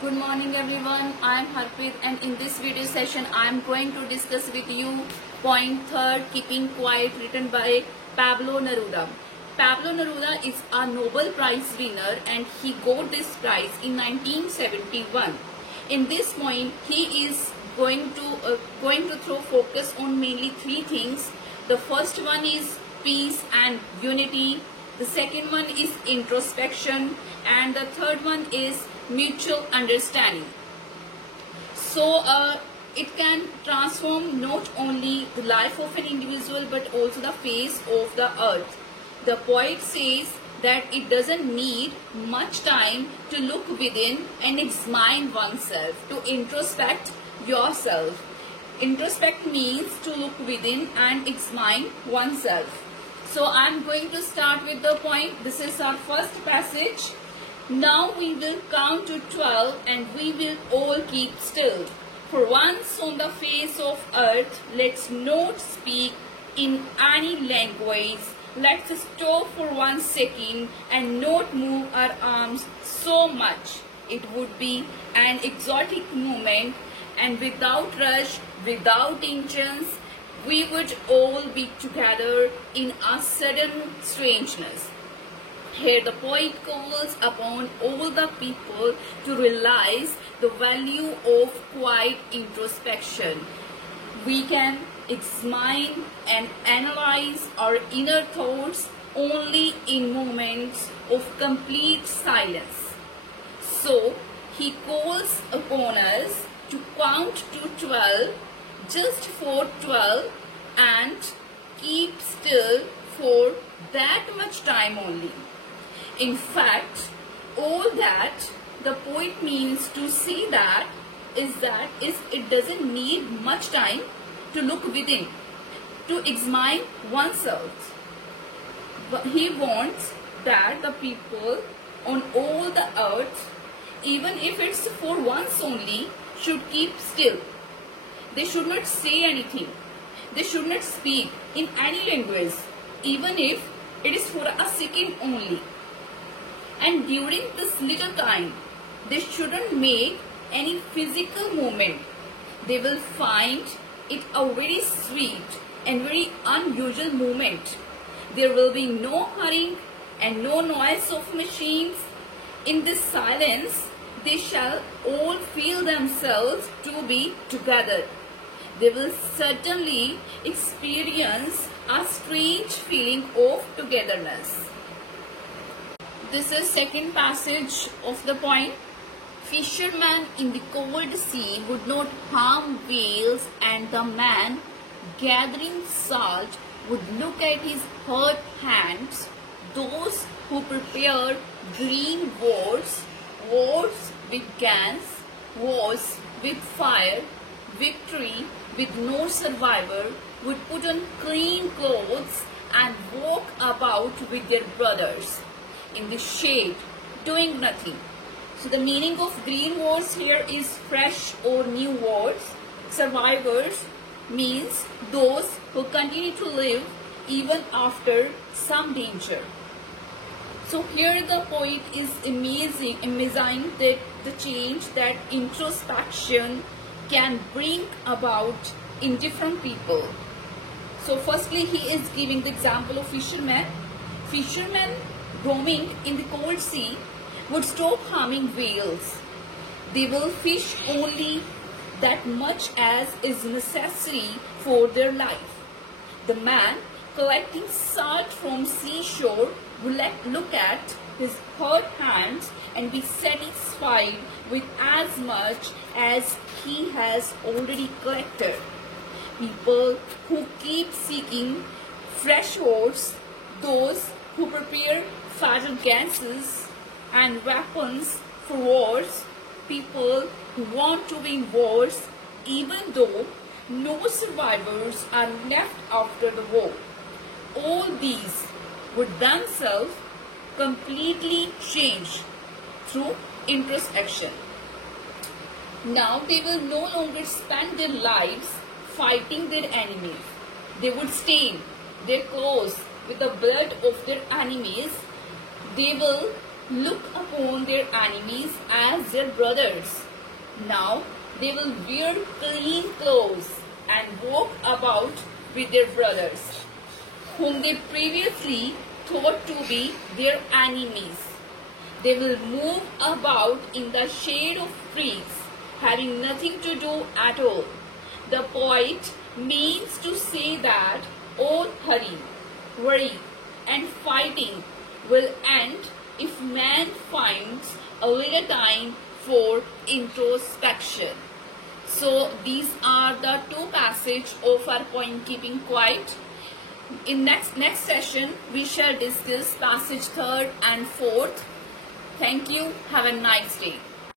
Good morning everyone, I am Harpreet and in this video session I am going to discuss with you point third, Keeping Quiet, written by Pablo Neruda. Pablo Neruda is a Nobel Prize winner and he got this prize in 1971. In this point he is going to throw focus on mainly three things. The first one is peace and unity. The second one is introspection and the third one is mutual understanding. So it can transform not only the life of an individual but also the face of the earth. The poet says that it doesn't need much time to look within and examine oneself, to introspect yourself. Introspect means to look within and examine oneself. So I am going to start with the point. This is our first passage. Now we will count to 12 and we will all keep still. For once on the face of earth, let's not speak in any language. Let's stop for 1 second and not move our arms so much. It would be an exotic moment, and without rush, without tensions, we would all be together in a sudden strangeness. Here the poet calls upon all the people to realize the value of quiet introspection. We can examine and analyze our inner thoughts only in moments of complete silence. So he calls upon us to count to 12, just for 12, and keep still for that much time only. In fact, all that the poet means to say that is it doesn't need much time to look within, to examine oneself. But he wants that the people on all the earth, even if it's for once only, should keep still. They should not say anything. They should not speak in any language, even if it is for a second only. And during this little time, they shouldn't make any physical movement. They will find it a very sweet and very unusual moment. There will be no hurrying and no noise of machines. In this silence, they shall all feel themselves to be together. They will certainly experience a strange feeling of togetherness. This is second passage of the poem. Fishermen in the cold sea would not harm whales, and the man gathering salt would look at his hurt hands. Those who prepare green wars with guns, wars with fire, victory with no survivor, would put on clean clothes and walk about with their brothers in the shade, doing nothing. So the meaning of green wars here is fresh or new wars. Survivors means those who continue to live even after some danger. So here the poet is imagining that the change that introspection can bring about in different people. So firstly he is giving the example of fishermen. Fishermen roaming in the cold sea would stop harming whales. They will fish only that much as is necessary for their life. The man collecting salt from seashore will look at his hurt hands and be satisfied with as much as he has already collected. People who keep seeking fresh wars, those who prepare fatal gases and weapons for wars, people who want to win wars even though no survivors are left after the war. All these would themselves completely change through introspection. Now they will no longer spend their lives fighting their enemies. They would stain their clothes with the blood of their enemies. They will look upon their enemies as their brothers. Now they will wear clean clothes and walk about with their brothers, whom they previously thought to be their enemies. They will move about in the shade of trees, having nothing to do at all. The poet means to say that all hurry, worry, and fighting will end if man finds a little time for introspection. So these are the two passages of our poem Keeping Quiet. In next session, we shall discuss passage 3rd and 4th. Thank you. Have a nice day.